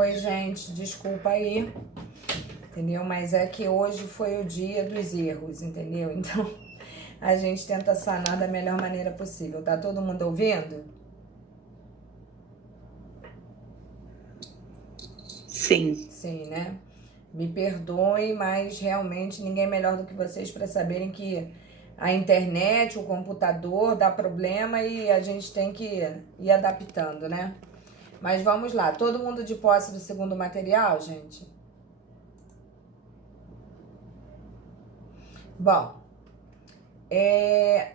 Oi, gente, desculpa aí, entendeu? Mas é que hoje foi o dia dos erros, entendeu? Então, a gente tenta sanar da melhor maneira possível. Tá todo mundo ouvindo? Sim. Sim, né? Me perdoem, mas realmente ninguém melhor do que vocês para saberem que a internet, o computador dá problema e a gente tem que ir adaptando, né? Mas vamos lá, todo mundo de posse do segundo material, gente? Bom,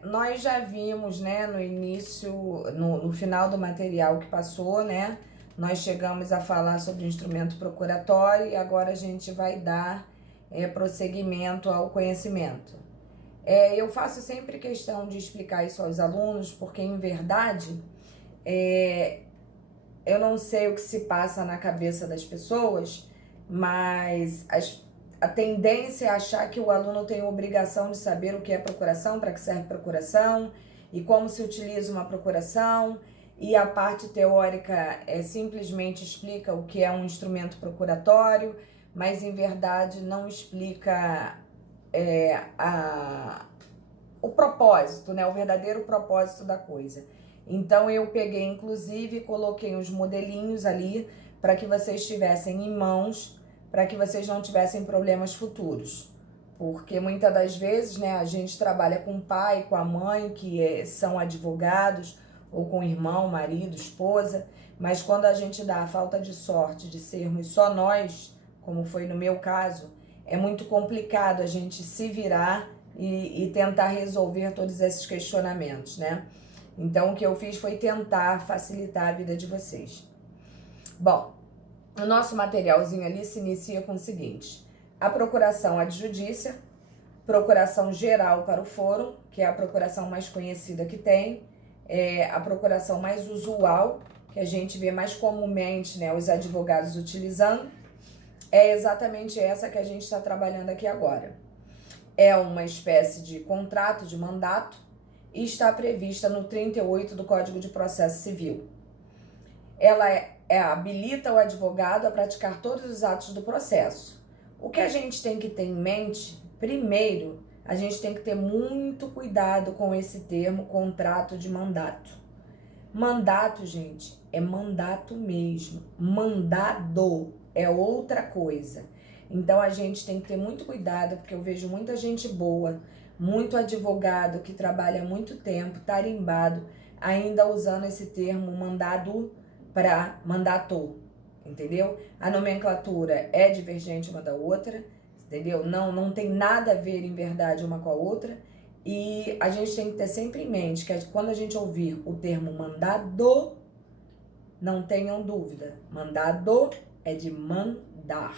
nós já vimos, né, no início, no final do material que passou, né, nós chegamos a falar sobre o instrumento procuratório e agora a gente vai dar prosseguimento ao conhecimento. Eu faço sempre questão de explicar isso aos alunos, porque em verdade, eu não sei o que se passa na cabeça das pessoas, mas a tendência é achar que o aluno tem a obrigação de saber o que é procuração, para que serve procuração e como se utiliza uma procuração, e a parte teórica simplesmente explica o que é um instrumento procuratório, mas em verdade não explica o propósito, né? O verdadeiro propósito da coisa. Então eu peguei, inclusive, coloquei uns modelinhos ali para que vocês tivessem em mãos, para que vocês não tivessem problemas futuros. Porque muitas das vezes, né, a gente trabalha com o pai, com a mãe, que são advogados, ou com o irmão, marido, esposa, mas quando a gente dá a falta de sorte de sermos só nós, como foi no meu caso, é muito complicado a gente se virar e tentar resolver todos esses questionamentos, né? Então, o que eu fiz foi tentar facilitar a vida de vocês. Bom, o nosso materialzinho ali se inicia com o seguinte: a procuração adjudícia, procuração geral para o fórum, que é a procuração mais conhecida que tem, a procuração mais usual, que a gente vê mais comumente, né, os advogados utilizando, é exatamente essa que a gente está trabalhando aqui agora. É uma espécie de contrato de mandato e está prevista no 38 do Código de Processo Civil. Ela habilita o advogado a praticar todos os atos do processo. O que a gente tem que ter em mente, primeiro, a gente tem que ter muito cuidado com esse termo contrato de mandato. Mandato, gente, é mandato mesmo. Mandado é outra coisa. Então a gente tem que ter muito cuidado, porque eu vejo muita gente boa, muito advogado que trabalha há muito tempo, tarimbado, ainda usando esse termo mandado para mandato, entendeu? A nomenclatura é divergente uma da outra, entendeu? Não tem nada a ver em verdade uma com a outra. E a gente tem que ter sempre em mente que quando a gente ouvir o termo mandado, não tenham dúvida, mandado é de mandar,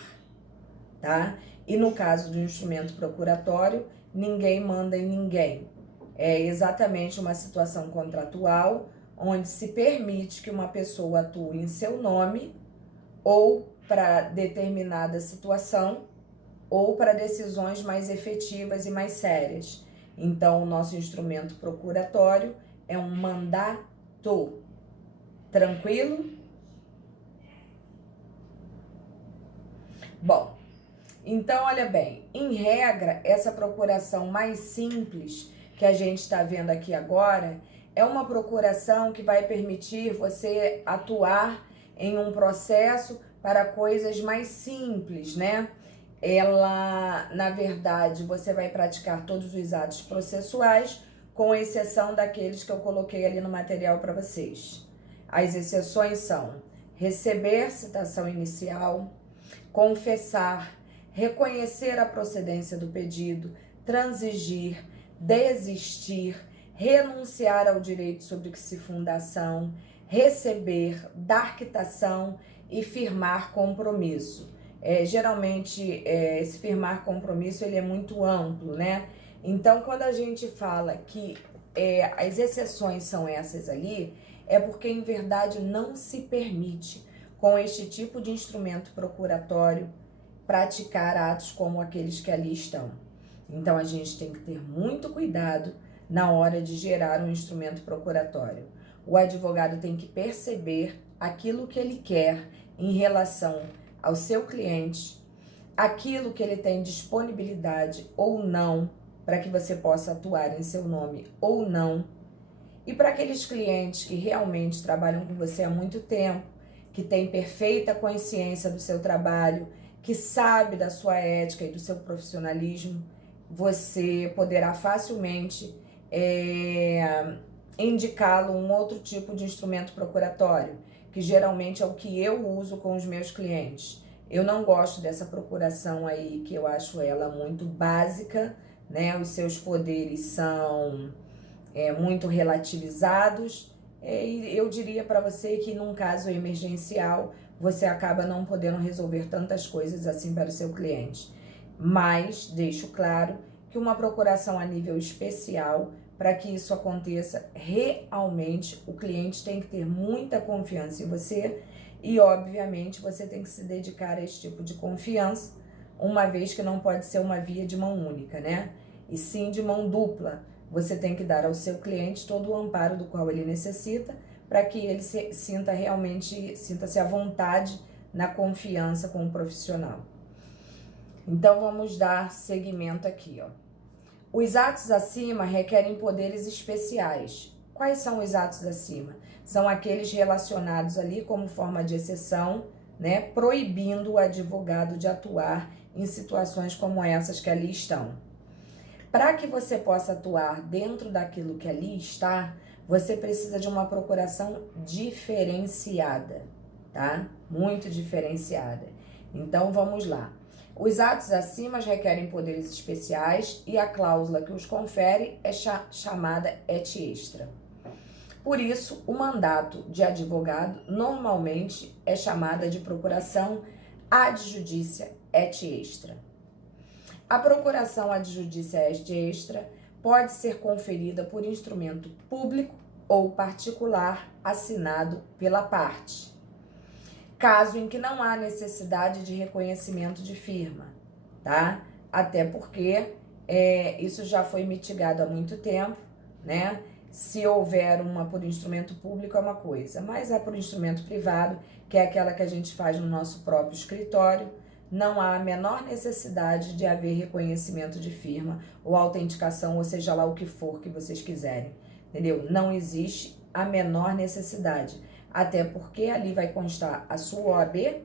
tá? E no caso do instrumento procuratório, ninguém manda em ninguém. É exatamente uma situação contratual onde se permite que uma pessoa atue em seu nome ou para determinada situação ou para decisões mais efetivas e mais sérias. Então, o nosso instrumento procuratório é um mandato. Tranquilo? Bom, então olha bem, em regra, essa procuração mais simples que a gente está vendo aqui agora é uma procuração que vai permitir você atuar em um processo para coisas mais simples, né? Ela, na verdade, você vai praticar todos os atos processuais, com exceção daqueles que eu coloquei ali no material para vocês. As exceções são receber citação inicial, confessar, reconhecer a procedência do pedido, transigir, desistir, renunciar ao direito sobre que se funda a ação, receber, dar quitação e firmar compromisso. Geralmente, esse firmar compromisso ele é muito amplo, né? Então, quando a gente fala que as exceções são essas ali, é porque, em verdade, não se permite, com este tipo de instrumento procuratório, praticar atos como aqueles que ali estão. Então, a gente tem que ter muito cuidado na hora de gerar um instrumento procuratório. O advogado tem que perceber aquilo que ele quer em relação ao seu cliente, aquilo que ele tem disponibilidade ou não, para que você possa atuar em seu nome ou não. E para aqueles clientes que realmente trabalham com você há muito tempo, que têm perfeita consciência do seu trabalho, que sabe da sua ética e do seu profissionalismo, você poderá facilmente indicá-lo um outro tipo de instrumento procuratório, que geralmente é o que eu uso com os meus clientes. Eu não gosto dessa procuração aí, que eu acho ela muito básica, né? Os seus poderes são muito relativizados. E eu diria para você que num caso emergencial, você acaba não podendo resolver tantas coisas assim para o seu cliente. Mas deixo claro que uma procuração a nível especial, para que isso aconteça, realmente o cliente tem que ter muita confiança em você e, obviamente, você tem que se dedicar a esse tipo de confiança, uma vez que não pode ser uma via de mão única, né? E sim de mão dupla. Você tem que dar ao seu cliente todo o amparo do qual ele necessita para que ele sinta-se à vontade na confiança com o profissional. Então, vamos dar seguimento aqui, ó. Os atos acima requerem poderes especiais. Quais são os atos acima? São aqueles relacionados ali como forma de exceção, né, proibindo o advogado de atuar em situações como essas que ali estão. Para que você possa atuar dentro daquilo que ali está, você precisa de uma procuração diferenciada, tá? Muito diferenciada. Então, vamos lá. Os atos acima requerem poderes especiais e a cláusula que os confere é chamada et extra. Por isso, o mandato de advogado normalmente é chamada de procuração ad judicia et extra. A procuração ad judicia et extra pode ser conferida por instrumento público ou particular assinado pela parte, caso em que não há necessidade de reconhecimento de firma, tá? Até porque isso já foi mitigado há muito tempo, né? Se houver uma por instrumento público é uma coisa, mas a por instrumento privado, que é aquela que a gente faz no nosso próprio escritório, não há a menor necessidade de haver reconhecimento de firma ou autenticação, ou seja lá o que for que vocês quiserem, entendeu? Não existe a menor necessidade, até porque ali vai constar a sua OAB,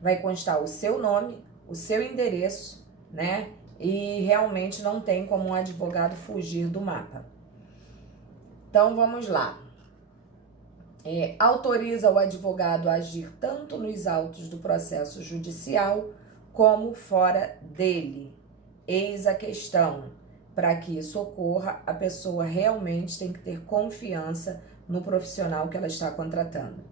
vai constar o seu nome, o seu endereço, né? E realmente não tem como um advogado fugir do mapa. Então, vamos lá. Autoriza o advogado a agir tanto nos autos do processo judicial como fora dele. Eis a questão. Para que isso ocorra, a pessoa realmente tem que ter confiança no profissional que ela está contratando.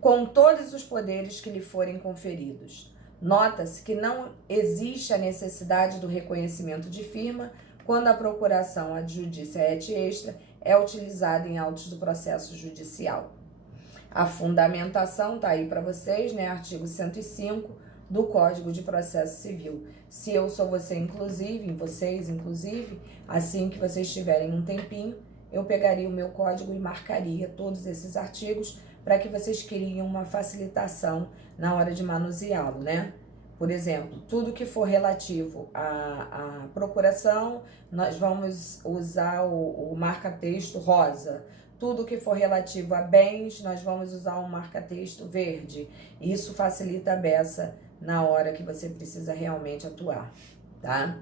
Com todos os poderes que lhe forem conferidos. Nota-se que não existe a necessidade do reconhecimento de firma quando a procuração ad judicia et extra é utilizada em autos do processo judicial. A fundamentação tá aí para vocês, né? Artigo 105 do Código de Processo Civil. Se eu sou você, vocês, inclusive, assim que vocês tiverem um tempinho, eu pegaria o meu código e marcaria todos esses artigos para que vocês criem uma facilitação na hora de manuseá-lo, né? Por exemplo, tudo que for relativo à procuração, nós vamos usar o marca-texto rosa. Tudo que for relativo a bens, nós vamos usar um marca-texto verde. Isso facilita a beça na hora que você precisa realmente atuar, tá?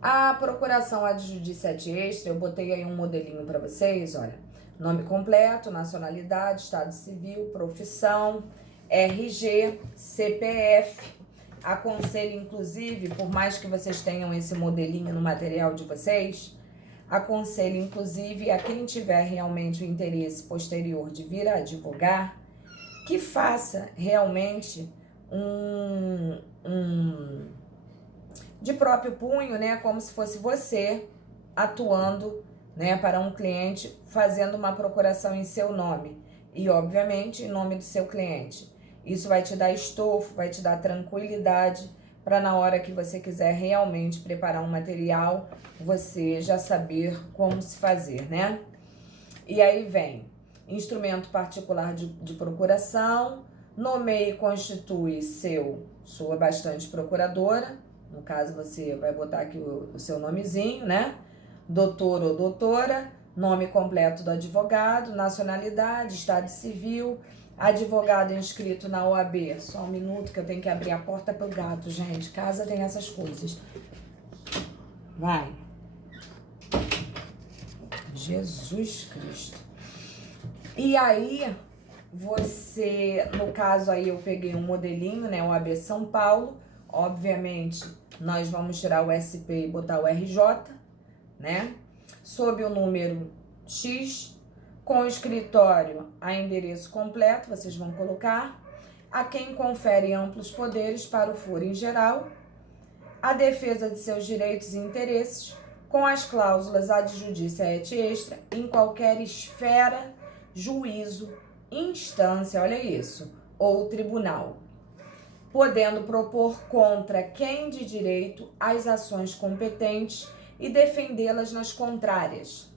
A procuração ad judicia et extra, eu botei aí um modelinho para vocês, olha. Nome completo, nacionalidade, estado civil, profissão, RG, CPF. Aconselho, inclusive, por mais que vocês tenham esse modelinho no material de vocês, aconselho, inclusive, a quem tiver realmente o interesse posterior de vir a advogar, que faça realmente de próprio punho, né, como se fosse você atuando, né, para um cliente, fazendo uma procuração em seu nome e, obviamente, em nome do seu cliente. Isso vai te dar estofo, vai te dar tranquilidade para na hora que você quiser realmente preparar um material, você já saber como se fazer, né? E aí vem instrumento particular de procuração, nomeia e constitui sua bastante procuradora. No caso, você vai botar aqui o seu nomezinho, né? Doutor ou doutora, nome completo do advogado, nacionalidade, estado civil, advogado inscrito na OAB. Só um minuto que eu tenho que abrir a porta pro gato, gente. Casa tem essas coisas. Vai. Jesus Cristo. E aí, você, no caso aí eu peguei um modelinho, né, OAB São Paulo. Obviamente, nós vamos tirar o SP e botar o RJ, né? Sob o número X, com o escritório a endereço completo, vocês vão colocar. A quem confere amplos poderes para o foro em geral, a defesa de seus direitos e interesses, com as cláusulas ad judicia et extra, em qualquer esfera, juízo, instância, olha isso, ou tribunal, podendo propor contra quem de direito as ações competentes e defendê-las nas contrárias,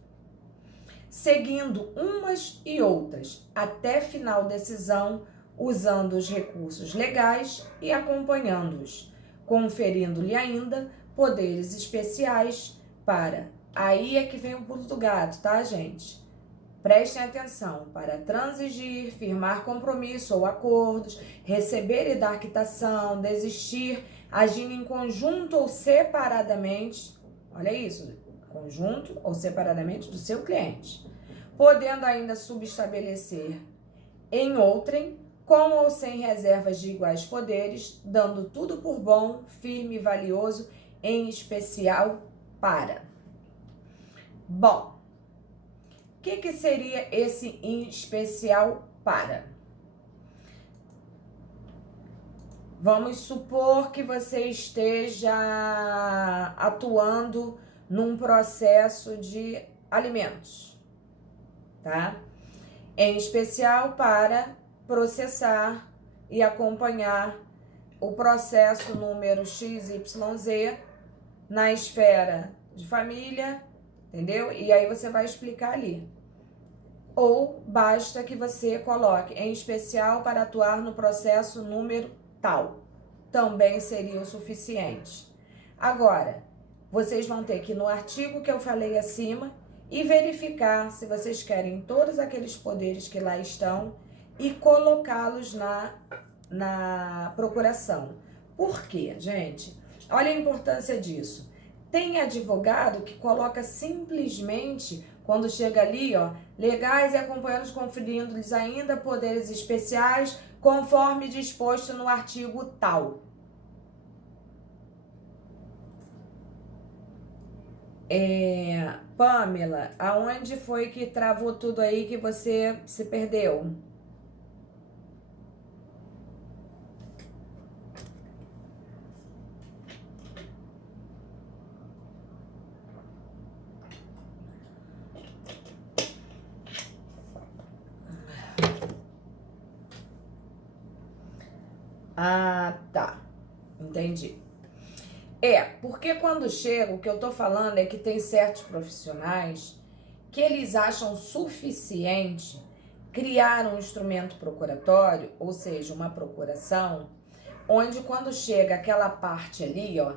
seguindo umas e outras até final decisão, usando os recursos legais e acompanhando-os, conferindo-lhe ainda poderes especiais para... Aí é que vem o pulo do gato, tá, gente? Prestem atenção, para transigir, firmar compromisso ou acordos, receber e dar quitação, desistir, agindo em conjunto ou separadamente, olha isso, conjunto ou separadamente do seu cliente, podendo ainda subestabelecer em outrem, com ou sem reservas de iguais poderes, dando tudo por bom, firme e valioso, em especial para. Bom, o que seria esse em especial para? Vamos supor que você esteja atuando num processo de alimentos, tá? Em especial para processar e acompanhar o processo número XYZ na esfera de família, entendeu? E aí você vai explicar ali. Ou basta que você coloque em especial para atuar no processo número tal. Também seria o suficiente. Agora, vocês vão ter que ir no artigo que eu falei acima e verificar se vocês querem todos aqueles poderes que lá estão e colocá-los na procuração. Por quê, gente? Olha a importância disso. Tem advogado que coloca simplesmente, quando chega ali, ó, legais e acompanhando, conferindo-lhes ainda poderes especiais, conforme disposto no artigo tal. Pamela, aonde foi que travou tudo aí que você se perdeu? Ah, tá. Entendi. Porque quando chega, o que eu tô falando é que tem certos profissionais que eles acham suficiente criar um instrumento procuratório, ou seja, uma procuração, onde quando chega aquela parte ali, ó,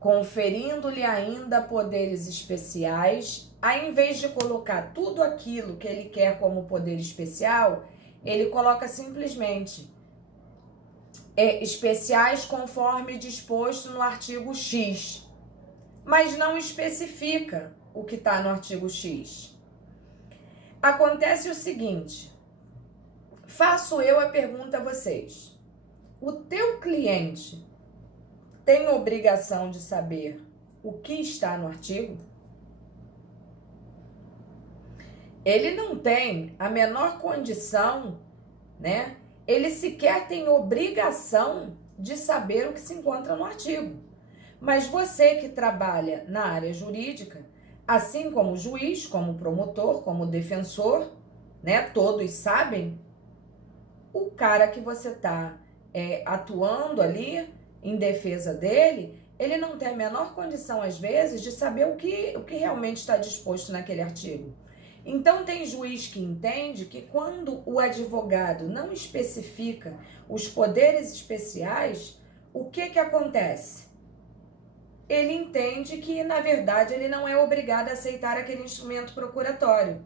conferindo-lhe ainda poderes especiais, ao invés de colocar tudo aquilo que ele quer como poder especial, ele coloca simplesmente especiais conforme disposto no artigo X, mas não especifica o que está no artigo X. Acontece o seguinte, faço eu a pergunta a vocês. O teu cliente tem obrigação de saber o que está no artigo? Ele não tem a menor condição, né? Ele sequer tem obrigação de saber o que se encontra no artigo. Mas você que trabalha na área jurídica, assim como o juiz, como o promotor, como o defensor, né? Todos sabem, o cara que você está atuando ali em defesa dele, ele não tem a menor condição, às vezes, de saber o que realmente está disposto naquele artigo. Então tem juiz que entende que quando o advogado não especifica os poderes especiais, o que acontece? Ele entende que, na verdade, ele não é obrigado a aceitar aquele instrumento procuratório.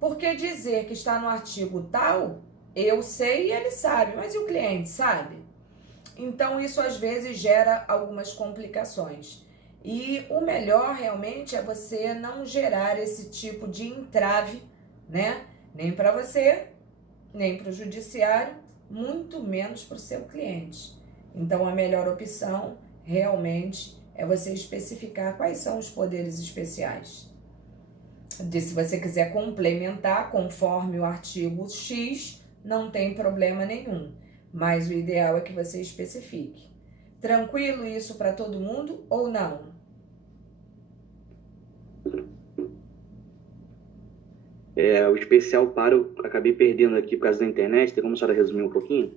Porque dizer que está no artigo tal, eu sei e ele sabe, mas e o cliente sabe? Então isso às vezes gera algumas complicações. E o melhor realmente é você não gerar esse tipo de entrave, né? Nem para você, nem para o judiciário, muito menos para o seu cliente. Então a melhor opção realmente é você especificar quais são os poderes especiais. Se você quiser complementar conforme o artigo X, não tem problema nenhum, mas o ideal é que você especifique. Tranquilo isso para todo mundo ou não? O especial para, eu acabei perdendo aqui por causa da internet, tem como a senhora resumir um pouquinho?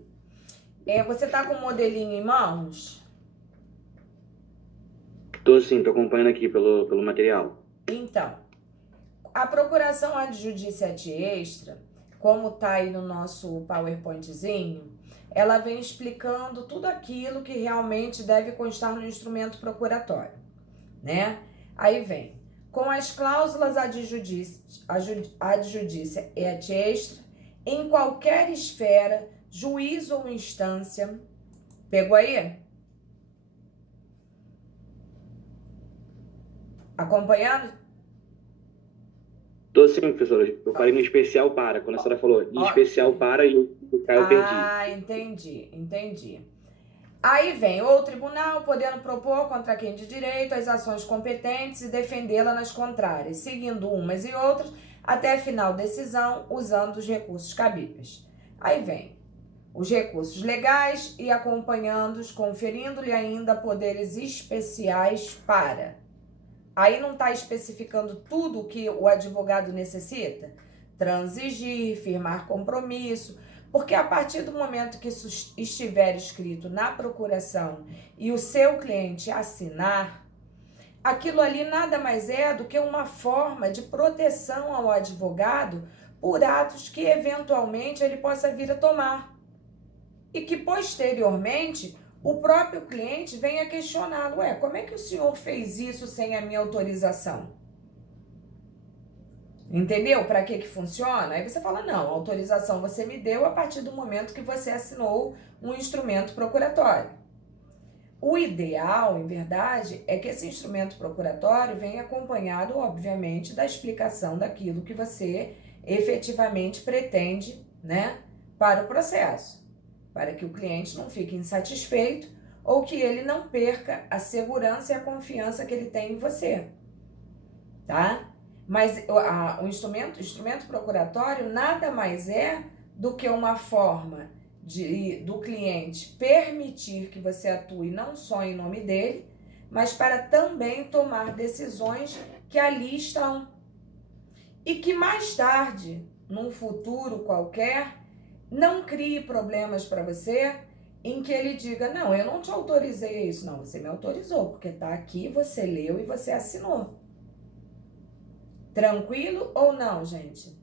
Você está com o modelinho em mãos? Tô sim, tô acompanhando aqui pelo material. Então, a procuração adjudícia et extra, como tá aí no nosso PowerPointzinho, ela vem explicando tudo aquilo que realmente deve constar no instrumento procuratório, né? Aí vem, com as cláusulas adjudícia et extra, em qualquer esfera, juiz ou instância, pegou aí? Acompanhando? Tô sim, professora. Eu parei no especial para, quando a senhora falou em especial Ok. para, e eu perdi. Entendi. Aí vem o tribunal podendo propor contra quem de direito as ações competentes e defendê-la nas contrárias, seguindo umas e outras até a final decisão, usando os recursos cabíveis. Aí vem os recursos legais e acompanhando-os, conferindo-lhe ainda poderes especiais para. Aí não está especificando tudo o que o advogado necessita? Transigir, firmar compromisso, porque a partir do momento que isso estiver escrito na procuração e o seu cliente assinar, aquilo ali nada mais é do que uma forma de proteção ao advogado por atos que eventualmente ele possa vir a tomar e que posteriormente o próprio cliente venha questioná-lo: como é que o senhor fez isso sem a minha autorização? Entendeu para que funciona? Aí você fala: não, a autorização você me deu a partir do momento que você assinou um instrumento procuratório. O ideal, em verdade, é que esse instrumento procuratório venha acompanhado, obviamente, da explicação daquilo que você efetivamente pretende, né, para o processo, para que o cliente não fique insatisfeito ou que ele não perca a segurança e a confiança que ele tem em você, tá? Mas o instrumento procuratório nada mais é do que uma forma do cliente permitir que você atue não só em nome dele, mas para também tomar decisões que ali estão. E que mais tarde, num futuro qualquer, não crie problemas para você em que ele diga: não, eu não te autorizei a isso. Não, você me autorizou, porque tá aqui, você leu e você assinou. Tranquilo ou não, gente?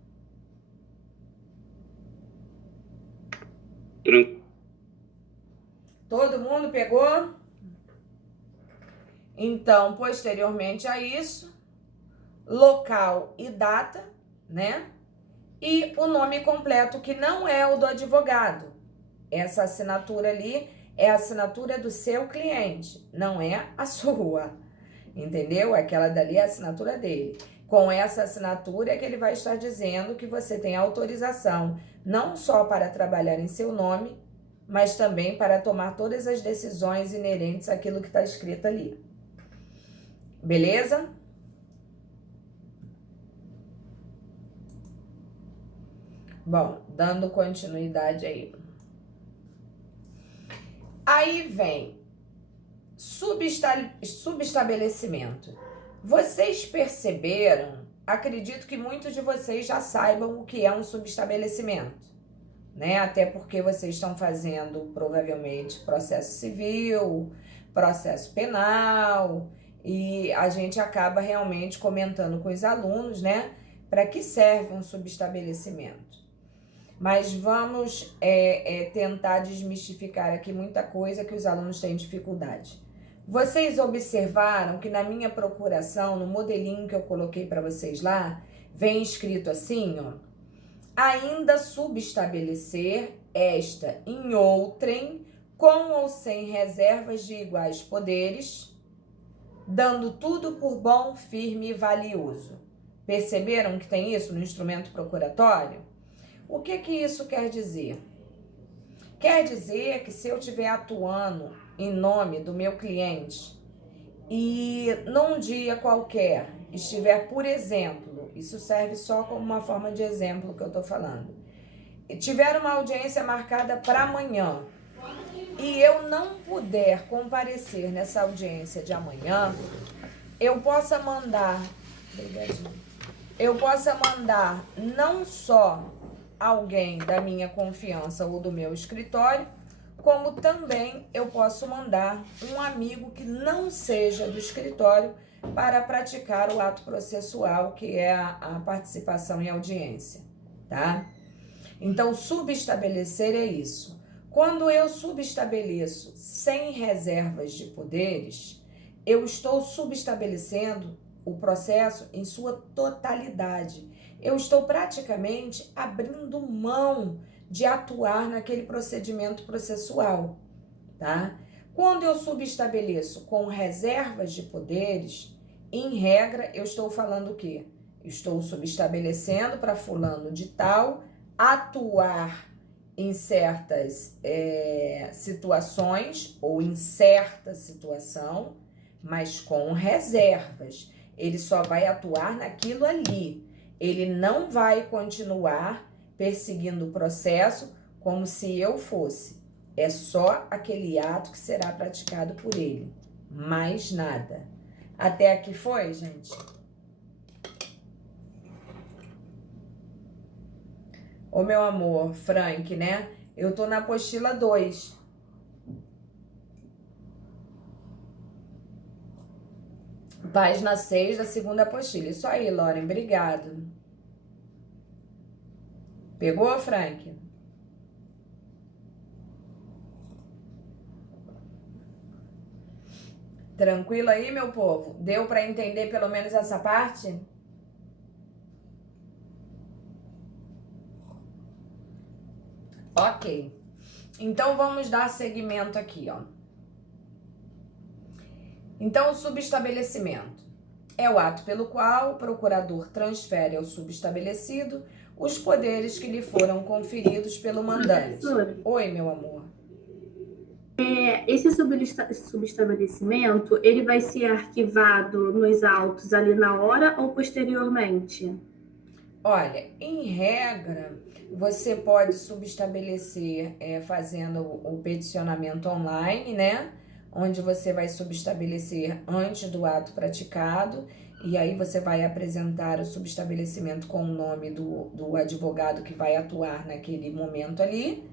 Todo mundo pegou? Então, posteriormente a isso, local e data, né? E o nome completo, que não é o do advogado. Essa assinatura ali é a assinatura do seu cliente, não é a sua. Entendeu? Aquela dali é a assinatura dele. Com essa assinatura é que ele vai estar dizendo que você tem autorização não só para trabalhar em seu nome, mas também para tomar todas as decisões inerentes àquilo que está escrito ali. Beleza? Bom, dando continuidade aí. Aí vem subestabelecimento. Vocês perceberam? Acredito que muitos de vocês já saibam o que é um subestabelecimento, né? Até porque vocês estão fazendo provavelmente processo civil, processo penal, e a gente acaba realmente comentando com os alunos, né? para que serve um subestabelecimento. Mas vamos tentar desmistificar aqui muita coisa que os alunos têm dificuldade. Vocês observaram que na minha procuração, no modelinho que eu coloquei para vocês lá, vem escrito assim, ó, ainda subestabelecer esta em outrem, com ou sem reservas de iguais poderes, dando tudo por bom, firme e valioso. Perceberam que tem isso no instrumento procuratório? O que isso quer dizer? Quer dizer que se eu estiver atuando em nome do meu cliente e num dia qualquer estiver, por exemplo, isso serve só como uma forma de exemplo que eu estou falando, e tiver uma audiência marcada para amanhã e eu não puder comparecer nessa audiência de amanhã, eu possa mandar não só alguém da minha confiança ou do meu escritório, como também eu posso mandar um amigo que não seja do escritório para praticar o ato processual, que é a participação em audiência, tá? Então, subestabelecer é isso. Quando eu subestabeleço sem reservas de poderes, eu estou subestabelecendo o processo em sua totalidade. Eu estou praticamente abrindo mão de atuar naquele procedimento processual, tá? Quando eu subestabeleço com reservas de poderes, em regra, eu estou falando o quê? Estou subestabelecendo para fulano de tal atuar em certas situações ou em certa situação, mas com reservas. Ele só vai atuar naquilo ali. Ele não vai continuar perseguindo o processo como se eu fosse. É só aquele ato que será praticado por ele. Mais nada. Até aqui foi, gente? Ô, meu amor, Frank, né? Eu tô na apostila 2. Página 6 da segunda apostila. Isso aí, Lauren, obrigado. Pegou, Frank? Tranquilo aí, meu povo? Deu para entender pelo menos essa parte? Ok. Então, vamos dar seguimento aqui, ó. Então, o subestabelecimento é o ato pelo qual o procurador transfere ao subestabelecido os poderes que lhe foram conferidos pelo mandante. Professora, Oi, meu amor. esse subestabelecimento, ele vai ser arquivado nos autos ali na hora ou posteriormente? Olha, em regra, você pode subestabelecer fazendo o peticionamento online, né? Onde você vai subestabelecer antes do ato praticado, e aí você vai apresentar o subestabelecimento com o nome do advogado que vai atuar naquele momento ali.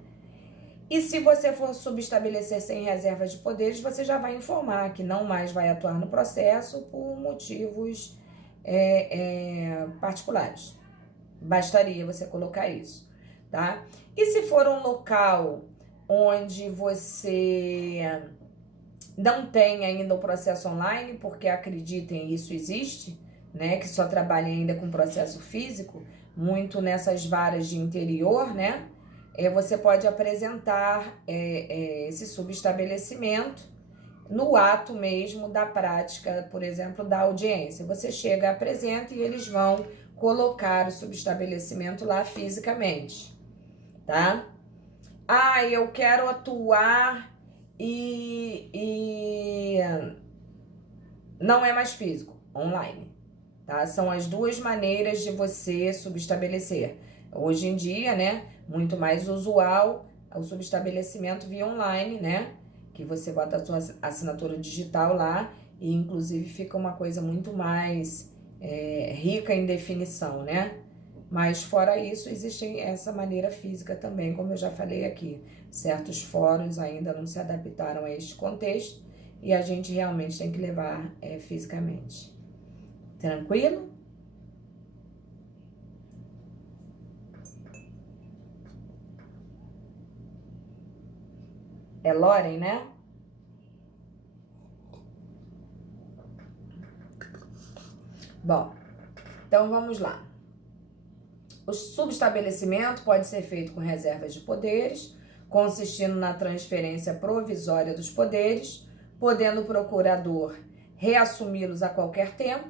E se você for subestabelecer sem reservas de poderes, você já vai informar que não mais vai atuar no processo por motivos particulares. Bastaria você colocar isso, tá? E se for um local onde você não tem ainda o processo online, porque acreditem, isso existe, né? Que só trabalha ainda com processo físico, muito nessas varas de interior, né? Você pode apresentar esse subestabelecimento no ato mesmo da prática, por exemplo, da audiência. Você chega, apresenta e eles vão colocar o subestabelecimento lá fisicamente, tá? Ah, eu quero atuar e não é mais físico, online, tá? São as duas maneiras de você subestabelecer. Hoje em dia, né, muito mais usual o subestabelecimento via online, né? Que você bota a sua assinatura digital lá e inclusive fica uma coisa muito mais rica em definição, né? Mas fora isso, existe essa maneira física também, como eu já falei aqui. Certos fóruns ainda não se adaptaram a este contexto e a gente realmente tem que levar fisicamente. Tranquilo? É Loren, né? Bom, então vamos lá. O subestabelecimento pode ser feito com reservas de poderes, consistindo na transferência provisória dos poderes, podendo o procurador reassumi-los a qualquer tempo,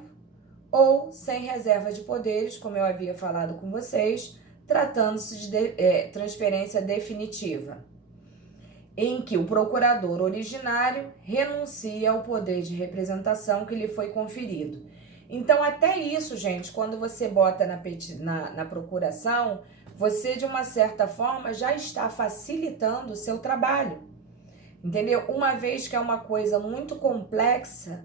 ou sem reserva de poderes, como eu havia falado com vocês, tratando-se de transferência definitiva, em que o procurador originário renuncia ao poder de representação que lhe foi conferido. Então, até isso, gente, quando você bota na procuração, você, de uma certa forma, já está facilitando o seu trabalho, entendeu? Uma vez que é uma coisa muito complexa,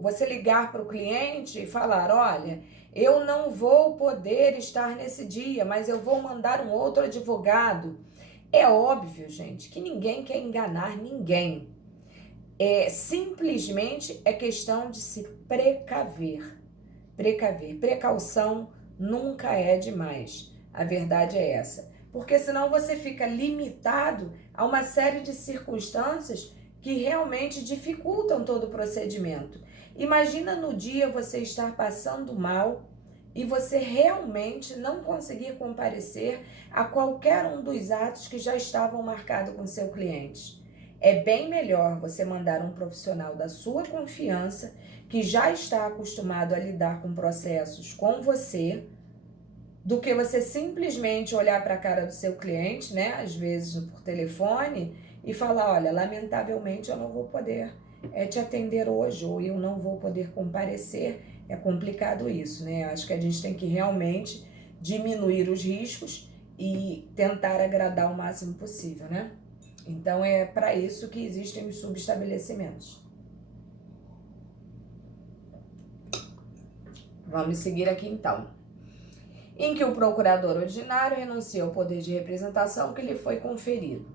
você ligar para o cliente e falar, olha, eu não vou poder estar nesse dia, mas eu vou mandar um outro advogado. É óbvio, gente, que ninguém quer enganar ninguém. Simplesmente é questão de se precaver. Precaução nunca é demais. A verdade é essa. Porque senão você fica limitado a uma série de circunstâncias que realmente dificultam todo o procedimento. Imagina no dia você estar passando mal e você realmente não conseguir comparecer a qualquer um dos atos que já estavam marcados com seu cliente. É bem melhor você mandar um profissional da sua confiança, que já está acostumado a lidar com processos com você, do que você simplesmente olhar para a cara do seu cliente, né, às vezes por telefone, e falar, olha, lamentavelmente eu não vou poder te atender hoje, ou eu não vou poder comparecer. É complicado isso, né? Acho que a gente tem que realmente diminuir os riscos e tentar agradar o máximo possível, né? Então, é para isso que existem os subestabelecimentos. Vamos seguir aqui, então. Em que o procurador ordinário renuncia ao poder de representação que lhe foi conferido.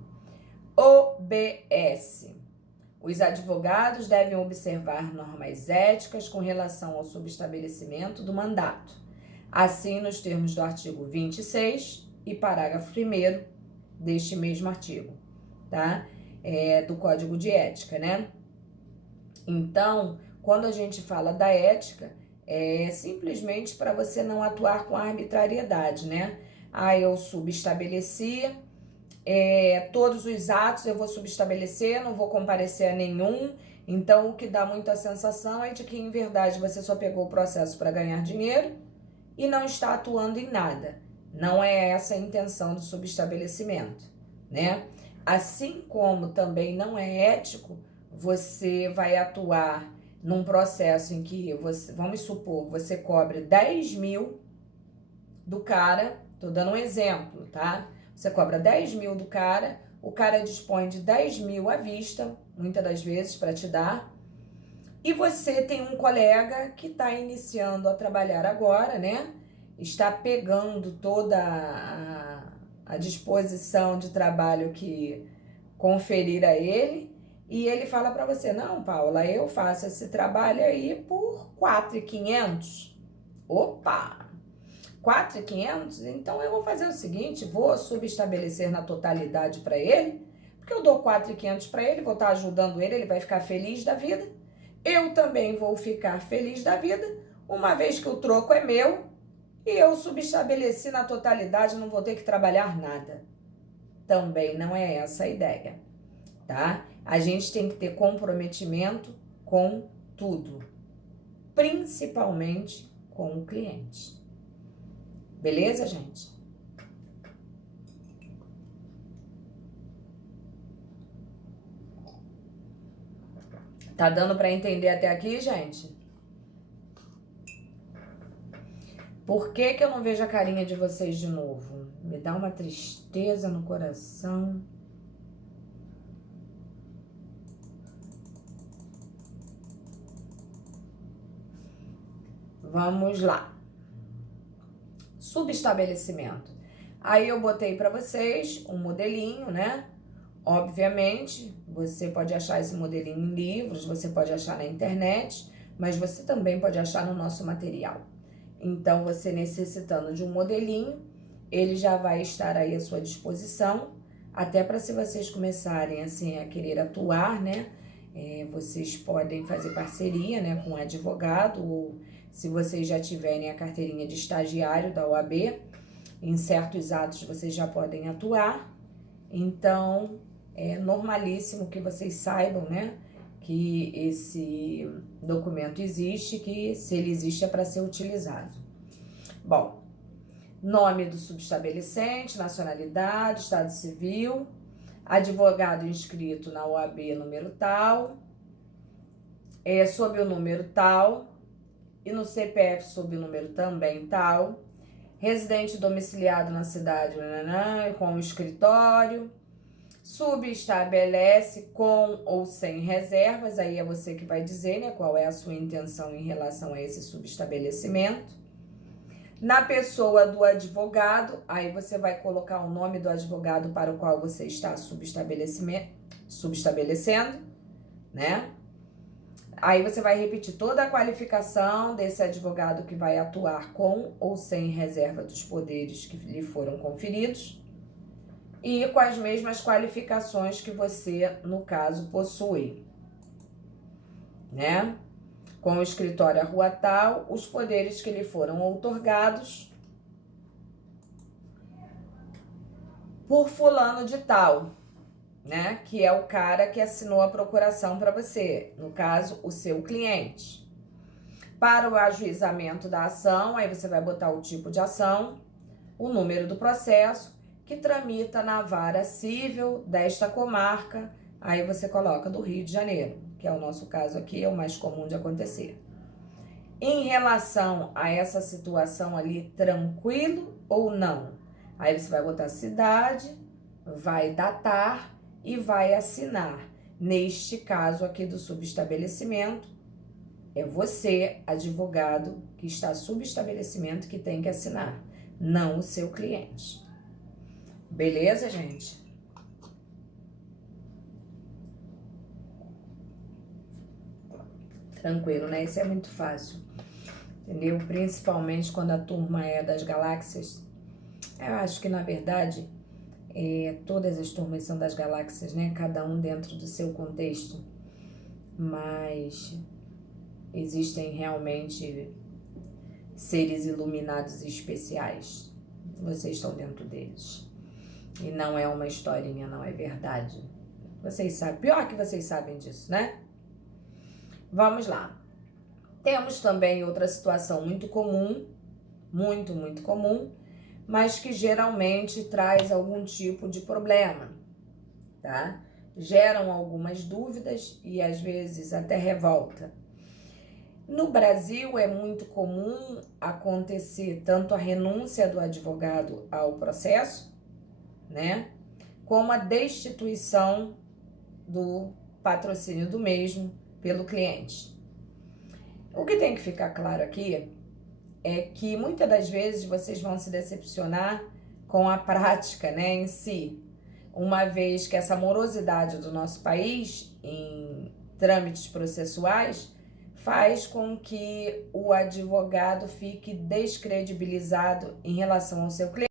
OBS. Os advogados devem observar normas éticas com relação ao subestabelecimento do mandato, assim nos termos do artigo 26 e parágrafo 1º deste mesmo artigo, tá? Do Código de Ética, né? Então, quando a gente fala da ética, é simplesmente para você não atuar com arbitrariedade, né? Eu subestabeleci, todos os atos eu vou subestabelecer, não vou comparecer a nenhum. Então, o que dá muito a sensação é de que, em verdade, você só pegou o processo para ganhar dinheiro e não está atuando em nada. Não é essa a intenção do subestabelecimento, né? Assim como também não é ético você vai atuar num processo em que, vamos supor, você cobre 10 mil do cara, tô dando um exemplo, tá? Você cobra 10 mil do cara, o cara dispõe de 10 mil à vista, muitas das vezes, para te dar, e você tem um colega que está iniciando a trabalhar agora, né? Está pegando toda a disposição de trabalho que conferir a ele, e ele fala para você, não, Paula, eu faço esse trabalho aí por 4.500. Opa! 4.500? Então eu vou fazer o seguinte, vou subestabelecer na totalidade para ele, porque eu dou 4.500 para ele, vou estar ajudando ele, ele vai ficar feliz da vida. Eu também vou ficar feliz da vida, uma vez que o troco é meu e eu subestabeleci na totalidade, não vou ter que trabalhar nada. Também não é essa a ideia, tá? A gente tem que ter comprometimento com tudo, principalmente com o cliente. Beleza, gente? Tá dando para entender até aqui, gente? Por que eu não vejo a carinha de vocês de novo? Me dá uma tristeza no coração. Vamos lá. Subestabelecimento. Aí eu botei para vocês um modelinho, né? Obviamente, você pode achar esse modelinho em livros, você pode achar na internet, mas você também pode achar no nosso material. Então, você necessitando de um modelinho, ele já vai estar aí à sua disposição até para se vocês começarem assim a querer atuar, né? Vocês podem fazer parceria, né, com um advogado, ou se vocês já tiverem a carteirinha de estagiário da OAB, em certos atos vocês já podem atuar. Então, é normalíssimo que vocês saibam, né, que esse documento existe, que se ele existe é para ser utilizado. Bom, nome do subestabelecente, nacionalidade, estado civil, advogado inscrito na OAB número tal, sob o número tal, e no CPF sob o número também tal, residente domiciliado na cidade, com o escritório, subestabelece com ou sem reservas, aí é você que vai dizer, né, qual é a sua intenção em relação a esse subestabelecimento. Na pessoa do advogado, aí você vai colocar o nome do advogado para o qual você está subestabelecendo, né? Aí você vai repetir toda a qualificação desse advogado que vai atuar com ou sem reserva dos poderes que lhe foram conferidos e com as mesmas qualificações que você, no caso, possui, né? Com o escritório à rua tal, os poderes que lhe foram outorgados por fulano de tal, né? Que é o cara que assinou a procuração para você, no caso, o seu cliente. Para o ajuizamento da ação, aí você vai botar o tipo de ação, o número do processo, que tramita na vara civil desta comarca, aí você coloca do Rio de Janeiro, que é o nosso caso aqui, é o mais comum de acontecer. Em relação a essa situação ali, tranquilo ou não? Aí você vai botar cidade, vai datar e vai assinar. Neste caso aqui do subestabelecimento, é você, advogado, que está subestabelecimento, que tem que assinar, não o seu cliente. Beleza, gente? Tranquilo, né? Isso é muito fácil, entendeu? Principalmente quando a turma é das galáxias. Eu acho que, na verdade, todas as turmas são das galáxias, né? Cada um dentro do seu contexto. Mas existem realmente seres iluminados e especiais. Vocês estão dentro deles. E não é uma historinha, não, é verdade. Vocês sabem, pior que vocês sabem disso, né? Vamos lá. Temos também outra situação muito comum, muito comum, mas que geralmente traz algum tipo de problema, tá? Geram algumas dúvidas e às vezes até revolta. No Brasil é muito comum acontecer tanto a renúncia do advogado ao processo, né, como a destituição do patrocínio do mesmo pelo cliente. O que tem que ficar claro aqui é que muitas das vezes vocês vão se decepcionar com a prática, né, em si, uma vez que essa morosidade do nosso país em trâmites processuais faz com que o advogado fique descredibilizado em relação ao seu cliente.